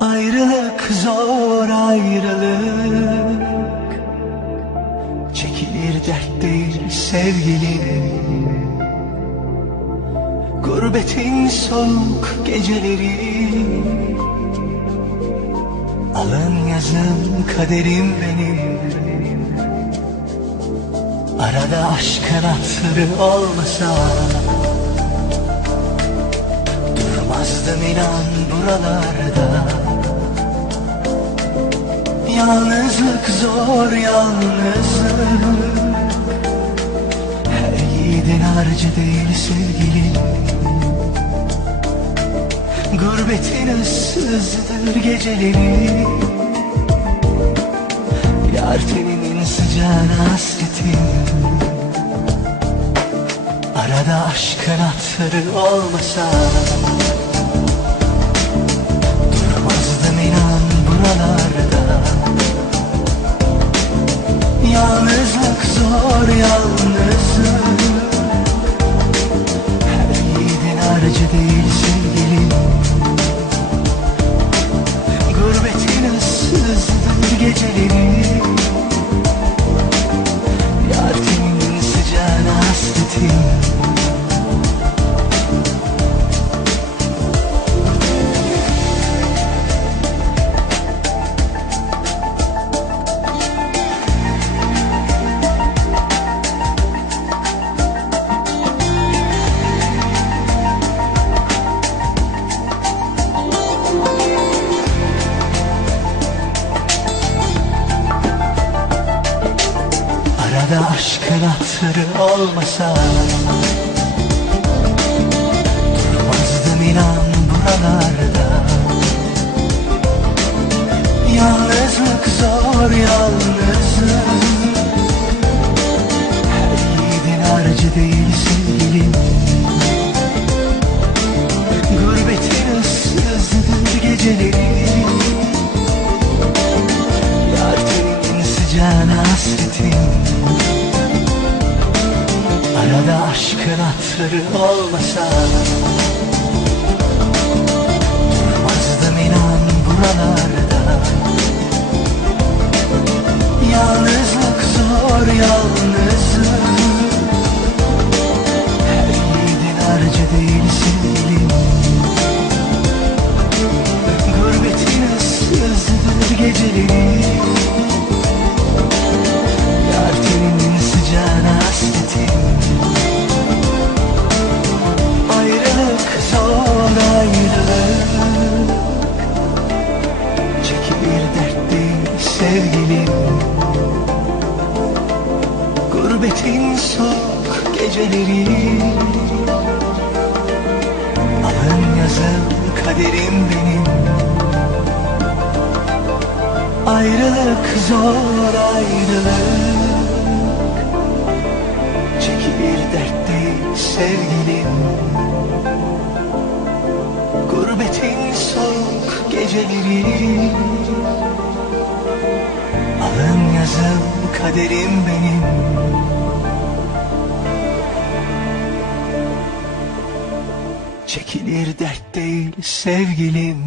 Ayrılık zor ayrılık. Çekilir dert değil sevgilim. Gurbetin soğuk geceleri. Alın yazın kaderim benim. Arada aşkın hatırı olmasa Durmazdım inan buralarda. Yalnızlık zor yalnızlık. Her yiğidin harcı değil sevgilim Gurbetin ıssızdır geceleri Yar teninin sıcağına hasretim Arada aşkın hatırı olmasa aşkın hatırı olmasa Durmazdım inan buralarda. Yalnızlık zor yalnızlık. Her yiğidin harcı değil sevgilim. Gurbetin ıssızdır geceleri aşkın hatırı olmasa Gurbetin soğuk geceleri. Alın yazım kaderim benim. Ayrılık zor ayrılık. Çekilir dert değil sevgilim. Gurbetin soğuk geceleri. Alın yazım kaderim benim Çekilir dert değil sevgilim